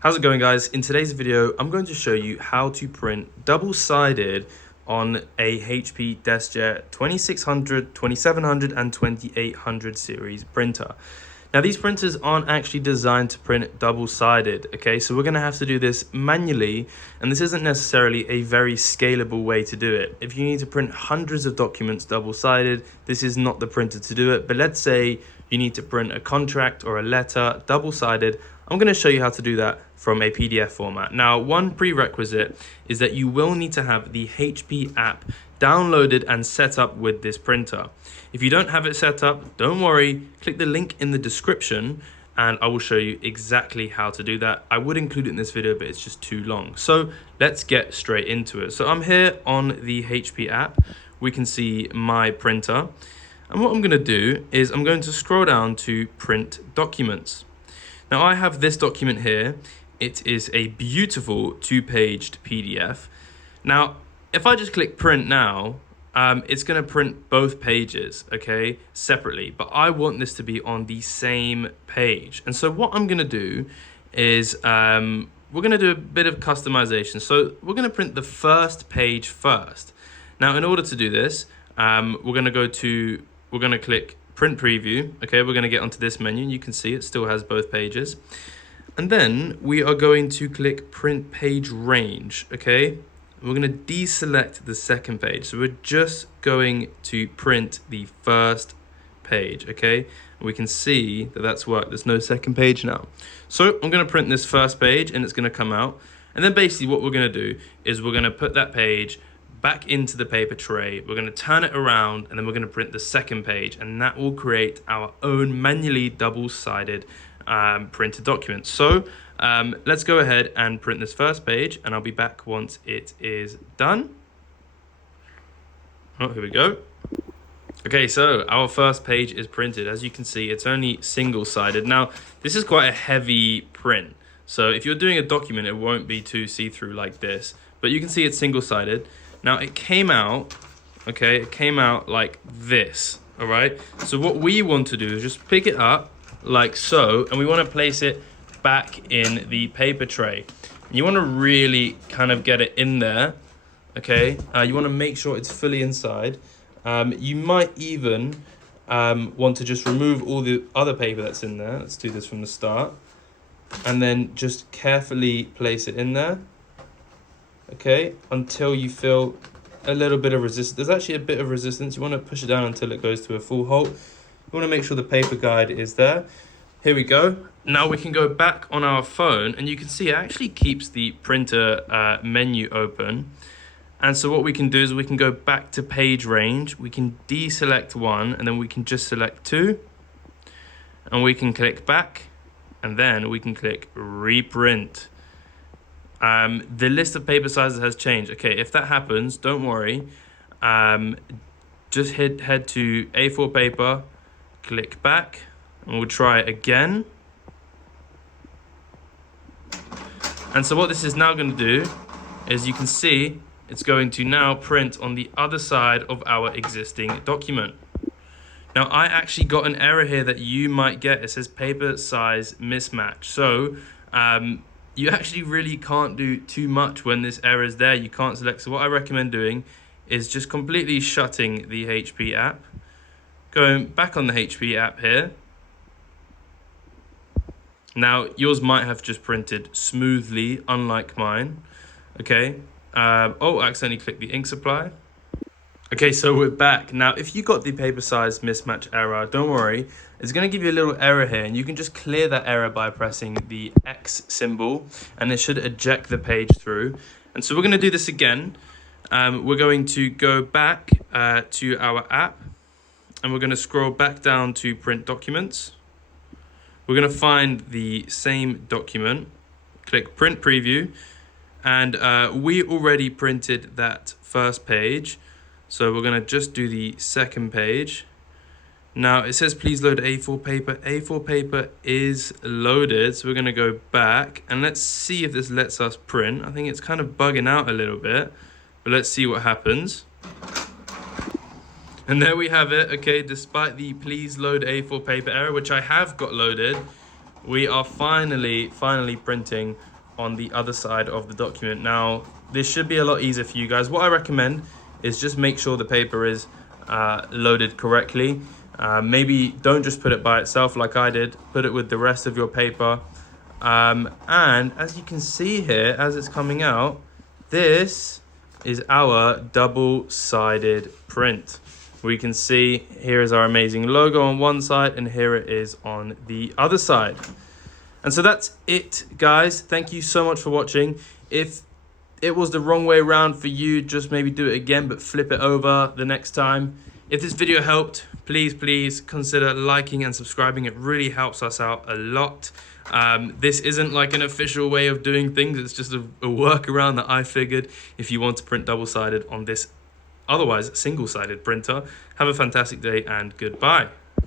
How's it going, guys? In today's video, I'm going to show you how to print double-sided on a HP DeskJet 2600, 2700 and 2800 series printer. Now, these printers aren't actually designed to print double-sided, okay? So we're gonna have to do this manually, and this isn't necessarily a very scalable way to do it. If you need to print hundreds of documents double-sided, this is not the printer to do it. But let's say you need to print a contract or a letter double-sided. I'm going to show you how to do that from a PDF format. Now, one prerequisite is that you will need to have the HP app downloaded and set up with this printer. If you don't have it set up, don't worry, click the link in the description and I will show you exactly how to do that. I would include it in this video, but it's just too long. So let's get straight into it. So I'm here on the HP app. We can see my printer. And what I'm going to do is I'm going to scroll down to print documents. Now I have this document here. It is a beautiful 2-paged PDF. Now, if I just click print now, it's going to print both pages, okay, separately. But I want this to be on the same page. And so what I'm going to do is we're going to do a bit of customization. So we're going to print the first page first. Now, in order to do this, we're going to click print preview. Okay, we're going to get onto this menu and you can see it still has both pages. And then we are going to click print page range. Okay, we're going to deselect the second page. So we're just going to print the first page. Okay, and we can see that that's worked. There's no second page now. So I'm going to print this first page and it's going to come out. And then basically what we're going to do is we're going to put that page back into the paper tray. We're going to turn it around and then we're going to print the second page, and that will create our own manually double-sided printed document. So let's go ahead and print this first page and I'll be back once it is done. Oh, here we go. Okay, so our first page is printed. As you can see, it's only single-sided. Now, this is quite a heavy print. So if you're doing a document, it won't be too see-through like this, but you can see it's single-sided. Now it came out, okay, it came out like this, all right? So what we want to do is just pick it up like so, and we want to place it back in the paper tray. You want to really kind of get it in there, okay? You want to make sure it's fully inside. You might even want to just remove all the other paper that's in there. Let's do this from the start. And then just carefully place it in there. Okay, until you feel a little bit of resistance. There's actually a bit of resistance. You want to push it down until it goes to a full halt. You want to make sure the paper guide is there. Here we go. Now we can go back on our phone and you can see it actually keeps the printer menu open. And so what we can do is we can go back to page range. We can deselect one and then we can just select two. And we can click back and then we can click reprint. The list of paper sizes has changed. Okay, if that happens, don't worry. Just head to A4 paper, click back, and we'll try it again. And so what this is now going to do is you can see it's going to now print on the other side of our existing document. Now, I actually got an error here that you might get. It says paper size mismatch. So, you actually really can't do too much when this error is there. You can't select. So what I recommend doing is just completely shutting the HP app, going back on the HP app here. Now, yours might have just printed smoothly, unlike mine. Okay. Oh, I accidentally clicked the ink supply. Okay, so we're back. Now, if you got the paper size mismatch error, don't worry. It's going to give you a little error here, and you can just clear that error by pressing the X symbol, and it should eject the page through. And so we're going to do this again. We're going to go back to our app, and we're going to scroll back down to print documents. We're going to find the same document, click print preview, and we already printed that first page. So we're going to just do the second page. Now it says please load A4 paper. A4 paper is loaded. So we're going to go back and let's see if this lets us print. I think it's kind of bugging out a little bit, but let's see what happens. And there we have it. Okay, despite the please load A4 paper error, which I have got loaded, we are finally printing on the other side of the document. Now, this should be a lot easier for you guys. What I recommend is just make sure the paper is loaded correctly. Maybe don't just put it by itself like I did, put it with the rest of your paper. And as you can see here, as it's coming out, this is our double-sided print. We can see here is our amazing logo on one side and here it is on the other side. And so that's it, guys. Thank you so much for watching. If it was the wrong way around for you, just maybe do it again, but flip it over the next time. If this video helped, please consider liking and subscribing. It really helps us out a lot. This isn't like an official way of doing things. It's just a workaround that I figured if you want to print double-sided on this otherwise single-sided printer. Have a fantastic day and goodbye.